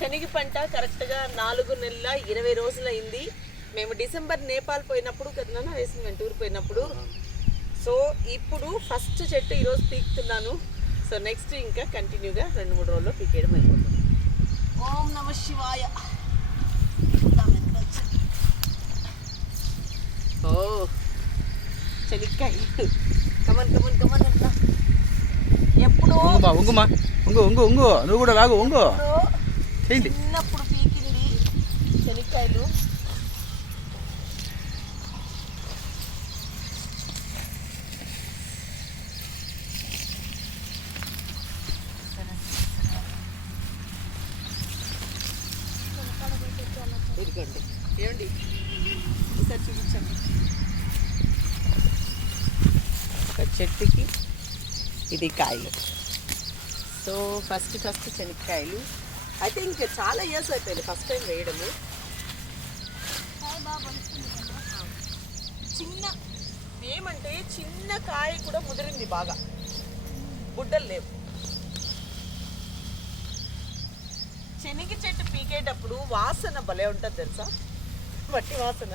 శనగ పంట కరెక్ట్గా 4 నెలల 20 రోజులైంది. మేము డిసెంబర్ నేపాల్ పోయినప్పుడు కదా వేసింది, మేము టూర్ పోయినప్పుడు. సో ఇప్పుడు ఫస్ట్ చెట్టు ఈరోజు పీకుతున్నాను. సో నెక్స్ట్ ఇంకా కంటిన్యూగా 2-3 రోజుల్లో పీకేయడం అయిపోతుంది. ఓం నమ శివాయ. ఓ చెనిక్కాయ కమన్ కమన్ కమన్ అంట. ఎప్పుడు ఉంగుమా ఉంగు ఉంగు ఉంగు నువ్వు కూడా లాగు ఉంగు. చిన్నప్పుడు పీకింది చెనిక్కాయలు. ఇదిగోండి ఏమండి ఈసారి చూపించండి. ఒక చెట్టుకి ఇది కాయలు. సో ఫస్ట్ శనక్కాయలు. అయితే ఇంకా చాలా ఇయర్స్ అయిపోయింది ఫస్ట్ టైం వేయడము. చిన్న ఏమంటే చిన్న కాయ కూడా ముదిరింది బాగా, బుడ్డలు లేవు. శనగ చెట్టు పీకేటప్పుడు వాసన భలే ఉంటుంది తెలుసా, మట్టి వాసన.